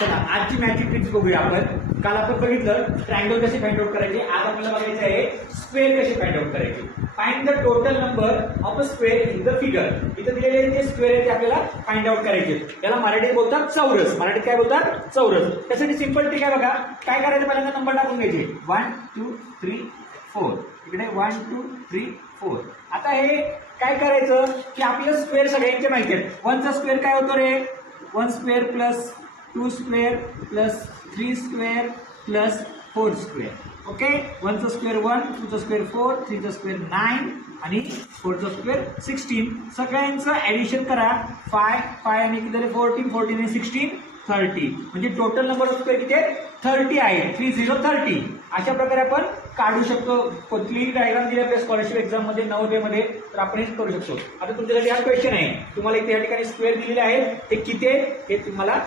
चला आजची magic tricks बघूया आपण. काल आपण बघितलं ट्रायंगल कसे फाइंड आउट करायचे. आज आपल्याला बघायचं आहे स्क्वेअर कसे फाइंड आउट करायचे. Find the total number of a square in the figure. इथे दिलेले जे स्क्वेअर आहे ते आपल्याला फाइंड आउट करायचे. याला मराठीत बोलतात चौरस. मराठीत काय बोलतात? चौरस. त्यासाठी सिंपल ट्रिक आहे बघा. काय करायचं, पहिल्यांदा नंबर टाकून घ्यायचे. 1 2 3 4. इकडे 1 2 3 4. आता हे काय करायचं की आपल्याला स्क्वेअर सगळ्यांचे माहिती आहेत. 1 चा स्क्वेअर काय होतो रे? 1 square plus 2 square plus 3 square plus 4 square. Okay. 1 चा स्क्वेअर 1, 2 चा स्क्वेअर 4, 3 चा स्क्वेअर 9 आणि 4 चा स्क्वेअर 16. सगळ्यांचं ऍडिशन करा. 5 आणि किती झाले? 14 आणि 16 30. म्हणजे टोटल नंबर ऑफ स्क्वेअर किती आहे? 30 आहे. 30. अशा प्रकारे आपण काढू शकतो. कुठलीही डायग्राम दिली आपल्या स्कॉलरशिप एक्झाम मध्ये 9 मध्ये तर आपण हे करू शकतो. आता तुमच्यासाठी हा क्वेश्चन आहे. तुम्हाला इथे या ठिकाणी स्क्वेअर दिलेले आहेत. ते किती आहेत हे तुम्हाला